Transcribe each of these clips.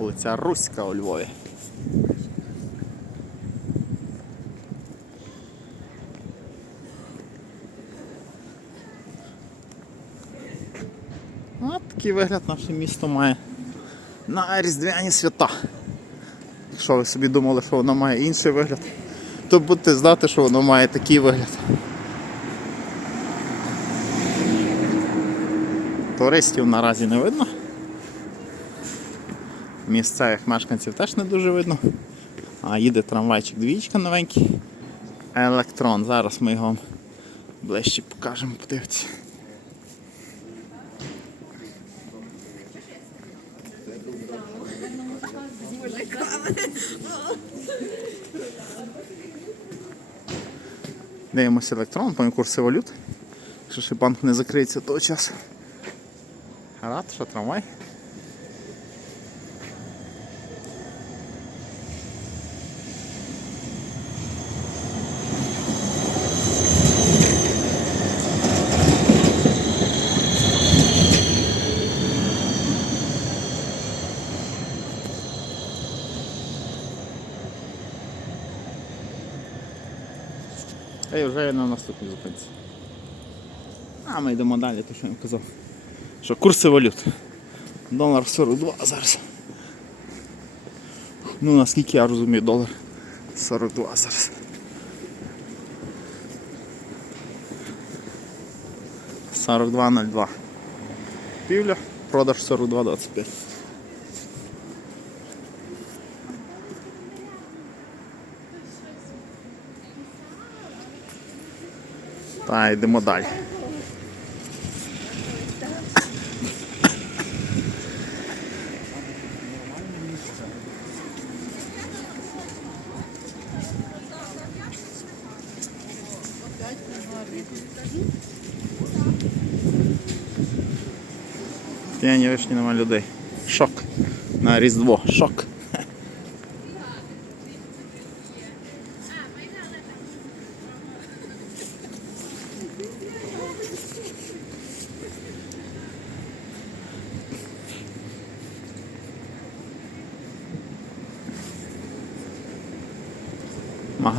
Вулиця Руська у Львові. От такий вигляд наше місто має на різдвяні свята. Якщо ви собі думали, що воно має інший вигляд, то будьте знати, що воно має такий вигляд. Туристів наразі не видно. Місцевих мешканців теж не дуже видно. А їде трамвайчик двічка новенький. Електрон. Зараз ми його ближче покажемо, подивіться. Дивимося електрон, по курси валют. Якщо ще банк не закриється того часу. Рад, що трамвай. І вже я на наступній. А ми йдемо далі, то що я казав. Що курси валют. Долар 42 зараз. Ну наскільки я розумію, долар 42 зараз. Сорок два ноль два. Півля, продаж 42,25. Та йдемо далі. П'яні вишні нема людей. Шок. На Різдво. Шок.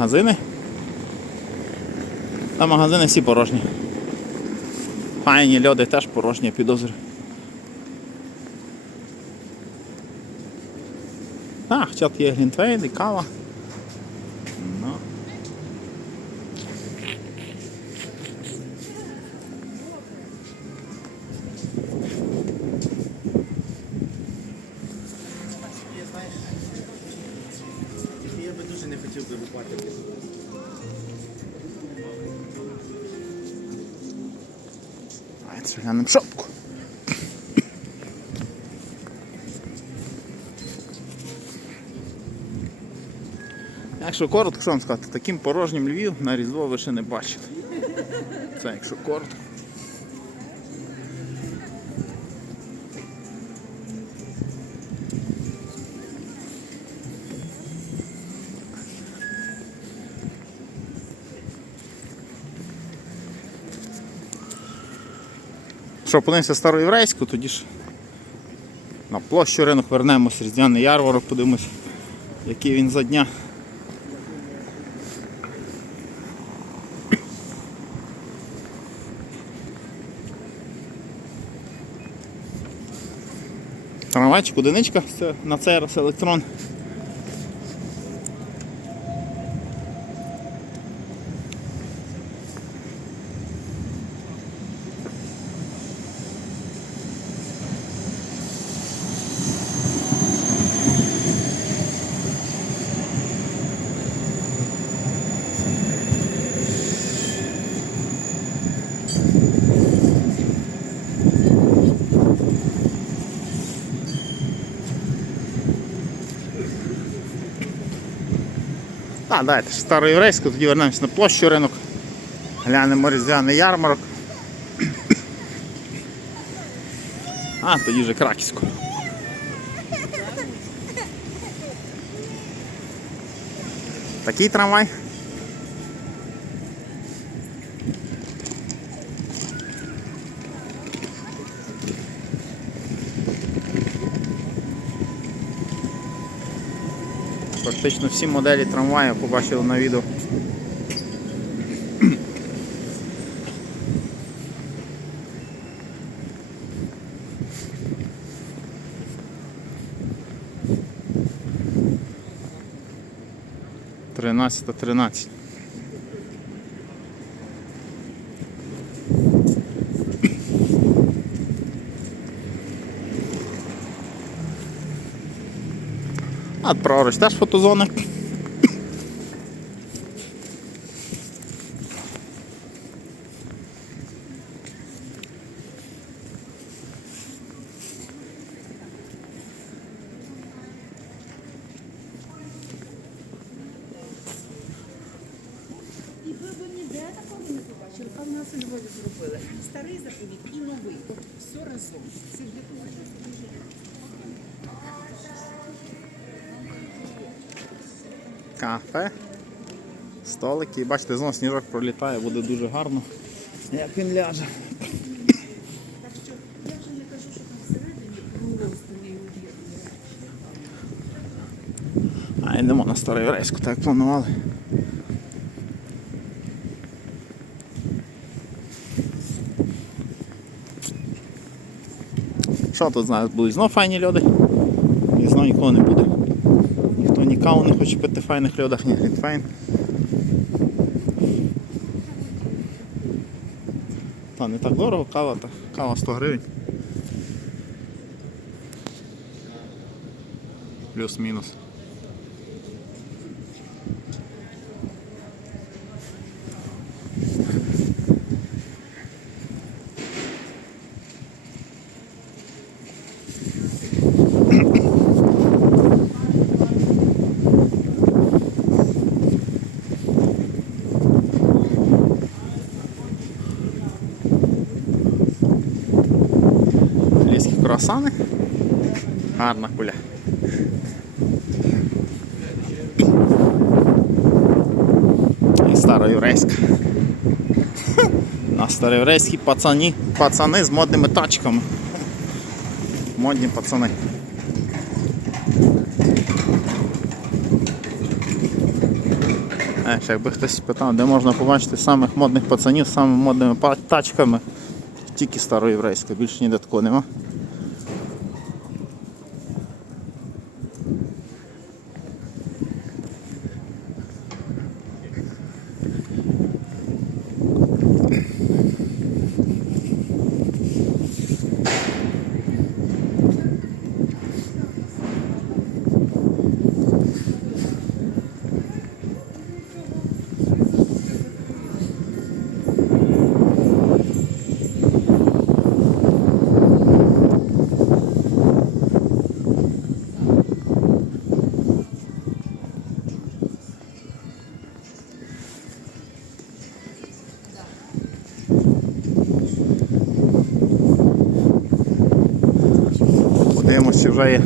Магазини. Та магазини всі порожні. Файні льоди теж порожні, підозрюю. А, хоча є глінтвейн і кава. Ну. Глянемо шопку. Якщо коротко, що вам сказати, таким порожнім Львів на Різдво ви ще не бачили. Це якщо коротко. Що, подивимося староєврейську, тоді ж на площу ринок вернемось, різдвяний ярмарок, подивимось, який він за дня. Трамвайчик, одиничка, на цей раз електрон. Так, дайте староєврейську, тоді вернемось на площу ринок. Глянемо різдвяний ярмарок. А, тоді вже краківську. Такий трамвай. Фактично всі моделі трамваю побачили на відео. Тринадцята тринадцять. А праворуч теж фотозона. І ви ніде такого не побачили, а в нас у Львові зробили. Старий заповіт і новий. Все разом. Кафе. Столики. Бачите, знову сніжок пролітає, буде дуже гарно. Як він ляже. А йдемо на Староєврейську, так планували. Що тут знаю, будуть знов файні льоди. І знов нікого не буде. Каву не хоче пити в файних льодах, ні грінфайн. Та не так дорого, кава, та кава 100 гривень. Плюс-мінус. Круасани. Гарна куля. І староєврейська. На староєврейські пацані, пацани з модними тачками. Модні пацани. Ще якби хтось питав, де можна побачити самих модних пацанів з самими модними тачками. Тільки староєврейська, більше ніде такого нема. Чи вже є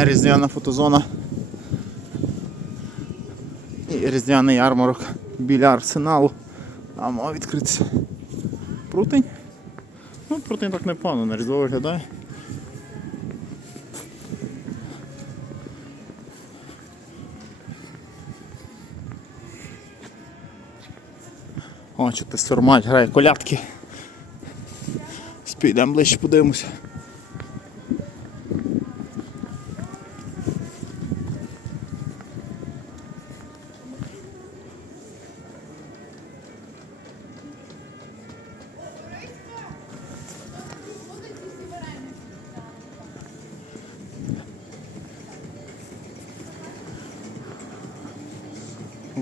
різдвяна фотозона. І різдвяний ярмарок біля арсеналу. А мав відкритися. Прутень? Ну, прутень так непогано, на різдво виглядає. О, чути сурмать грає колядки. Підемо ближче подивимося.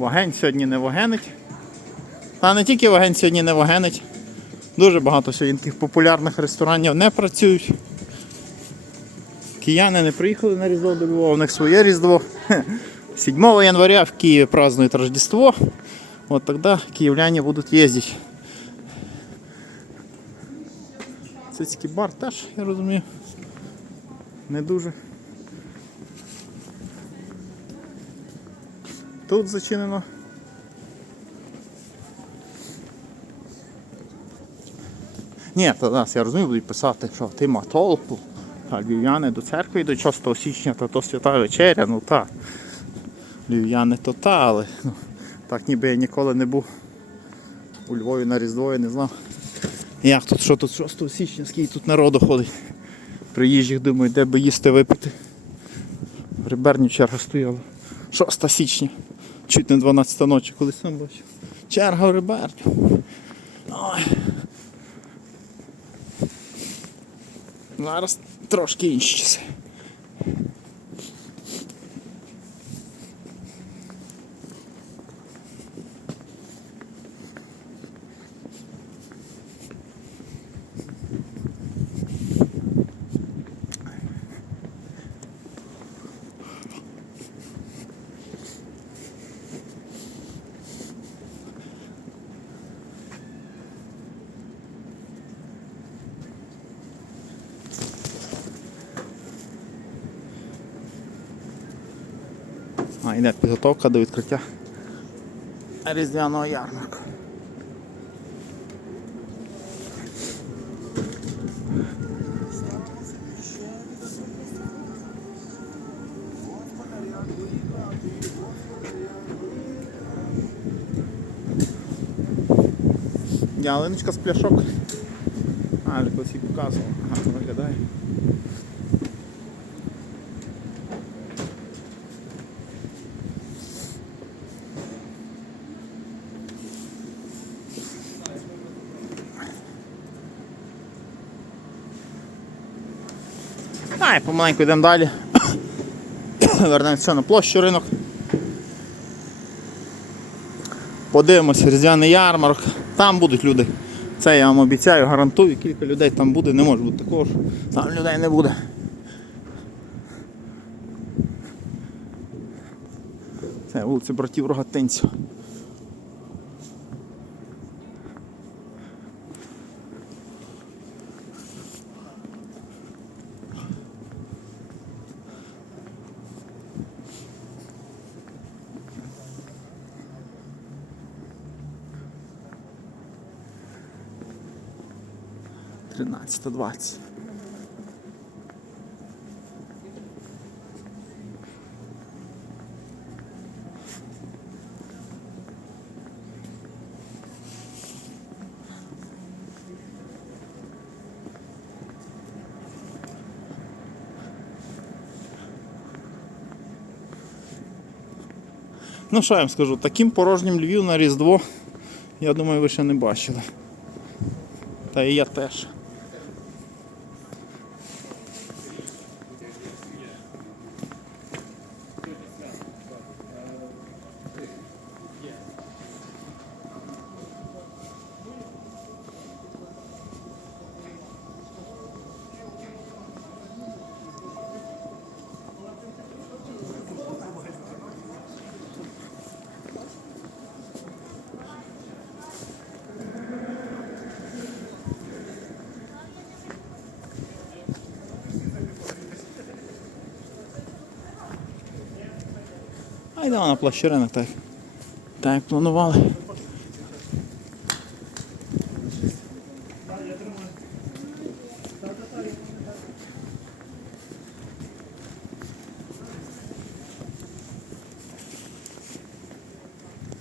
Вагень сьогодні не вагенить. Та не тільки вагень сьогодні не вагенить. Дуже багато сьогодні тих популярних ресторанів не працюють. Кияни не приїхали на Різдво до Львова, у них своє Різдво. 7 января в Киеве празднуют Рождество. Вот тогда киевляне будут ездить. Цицький бар теж, я розумію. Не дуже. Тут зачинено. Ні, то нас, я розумію, будуть писати, що ти толпу. А львів'яни до церкви йдуть 6 січня, та то свята вечеря, ну так. Львів'яни то та, але ну, так ніби я ніколи не був у Львові на Різдво, я не знав. Як тут, що тут 6 січня, скільки тут народу ходить. Приїжджих думаю, де би їсти випити. Риберні черга стояла. 6 січня. Чуть не 12 ночі, колись сам бачив. Черга в Риберні. Ой. Зараз трошки інші часи. А, йде підготовка до відкриття різдвяного ярмарку. Ялиночка з пляшок. А, вже її показував. Гарно виглядає. І помаленьку йдемо далі. Вернемося на площу ринок. Подивимося, різдвяний ярмарок. Там будуть люди. Це я вам обіцяю, гарантую, кілька людей там буде, не може бути такого, що там людей не буде. Це вулиця братів Рогатинців. Тринадцята двадцять. Ну що я вам скажу, таким порожнім Львів на Різдво, я думаю, ви ще не бачили. Та і я теж. А йдемо на площі ринок, так. Так як планували.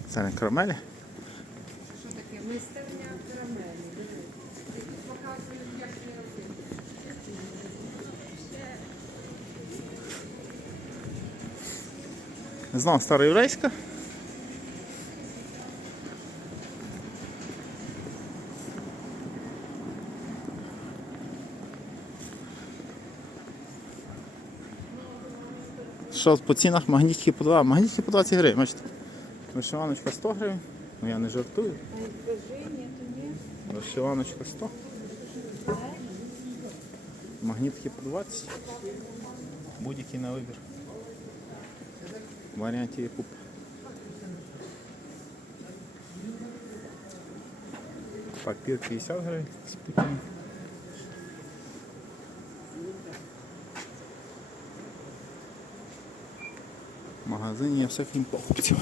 Це не карамелі? Що таке? Майстерня карамелі. Показую, як не робити. Знову староєврейська. Що по цінах магнітики по 2? Магнітики по 20 гривень, бачите. Вишиваночка 100 гривень. Ну я не жартую. Вишиваночка 100. Магнітики по 20. Будь-який на вибір. Варіантів є купа. Папір 50 гривень з. В магазині є все крім покупців.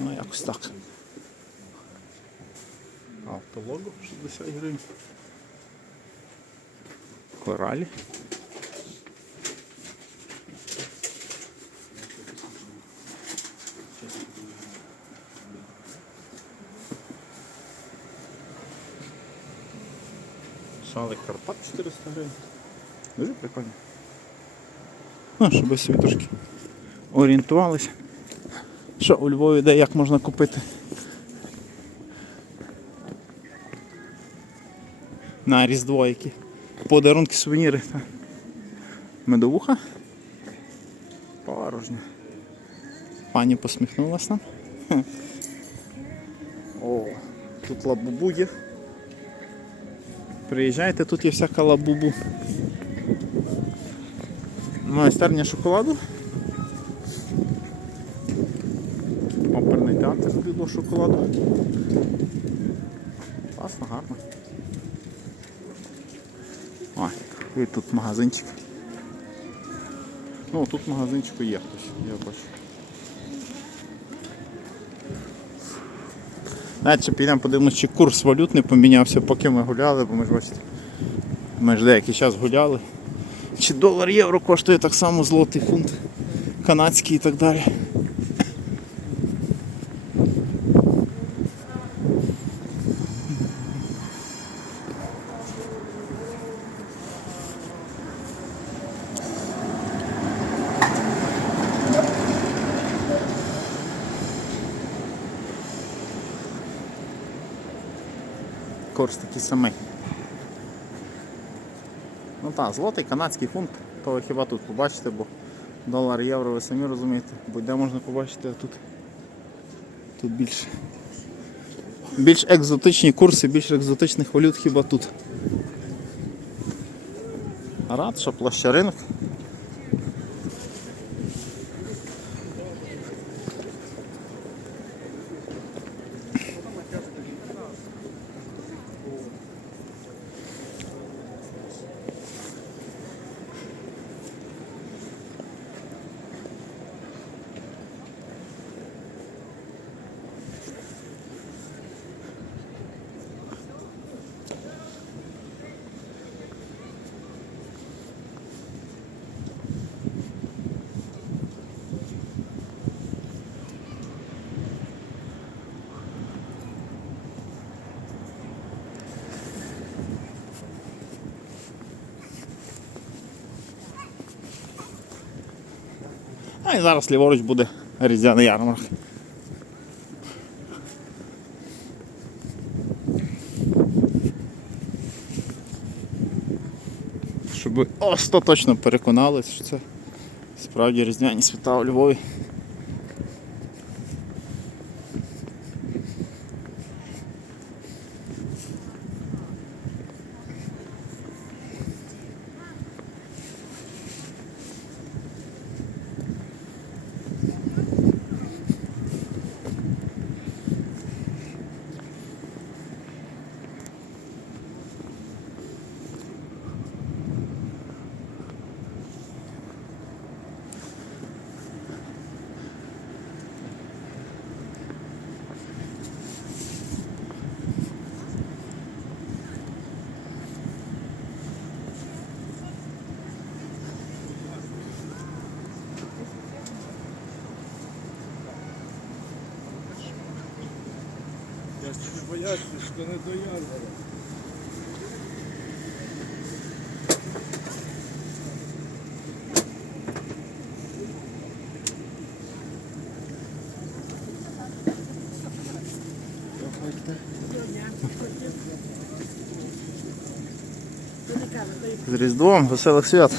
Ну якось так. Автолого 60 гривень. Коралі. Шалик Карпат 400 гривень. Дуже прикольно. Ну, щоб ви собі трошки орієнтувалися. Що у Львові де як можна купити. На Різдво які. Подарунки, сувеніри. Медовуха. Порожня. Пані посміхнулася нам. О, тут лабубу є. Приїжджайте, тут є всяка лабубу. Майстерня шоколаду. Оперний театр з білого шоколаду. Класно, гарно. Ой, і тут магазинчик. Ну, тут в магазинчику є хтось, я бачу. Навіть підемо подивимось, чи курс валют не помінявся, поки ми гуляли, бо ми ж бачите, ми ж деякий час гуляли. Чи долар євро коштує так само злотий фунт, канадський і так далі. Курс такий самий. Ну так, злотий канадський фунт, то ви хіба тут побачите, бо долар, євро, ви самі розумієте, будь-де можна побачити, а тут, тут більше. Більш екзотичні курси, більш екзотичних валют хіба тут. Рад, що площа ринок. А і зараз ліворуч буде різдвяний ярмарок. Щоб остаточно переконалися, що це справді різдвяні свята у Львові. Що не до ярмарку. З Різдвом, веселих свят.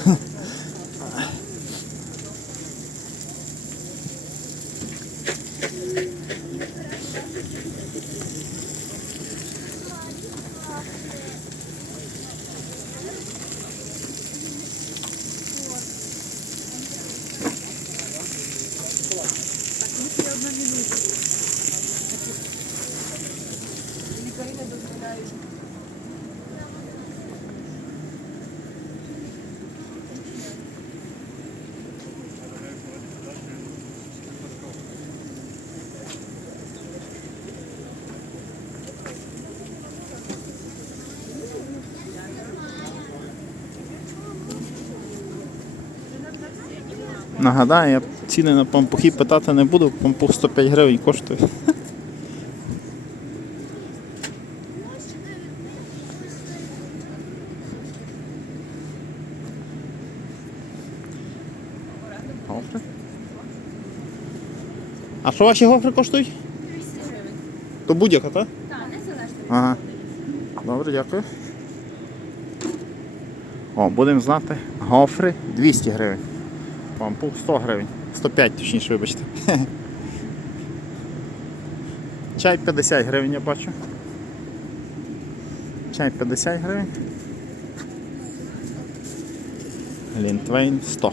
Нагадаю, я ціни на пампухи питати не буду, пампух 105 гривень коштує. Гофри? А що ваші гофри коштують? 200 гривень. То будь-яка, так? Так, незалежно Ага. Добре, дякую. О, будемо знати. Гофри 200 гривень. Пампух 100 гривень. 105, точніше, вибачте. Чай 50 гривень я бачу. Чай 50 гривень. Глінтвейн 100.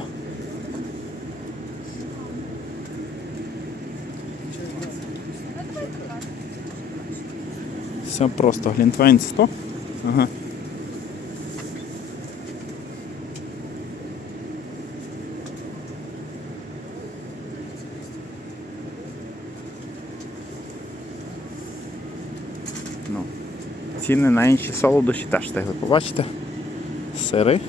Все просто. Глінтвейн 100. Ага. Ціни на інші солодощі теж встигли побачите. Сири.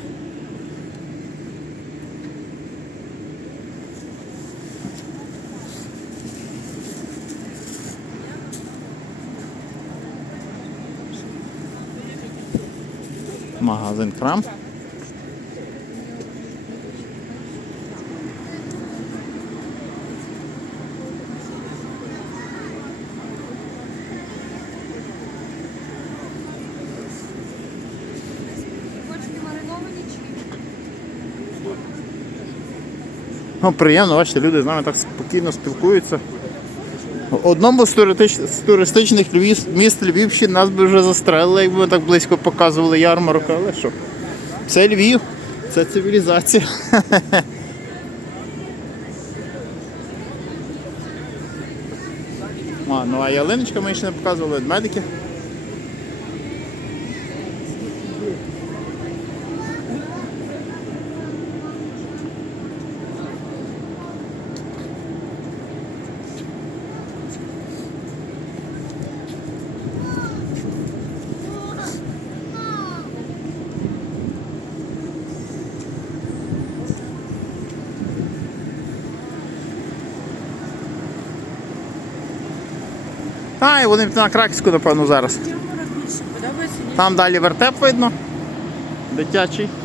Магазин крам. Ну, приємно, бачите, люди з нами так спокійно спілкуються. В одному з, туристичних міст Львівщини нас би вже застрелили, якби ми так близько показували ярмарок, але що? Це Львів, це цивілізація. А, ну а ялиночка ми ще не показували ведмедики. Вони на Краківську, напевно, зараз. Там далі вертеп видно. Дитячий.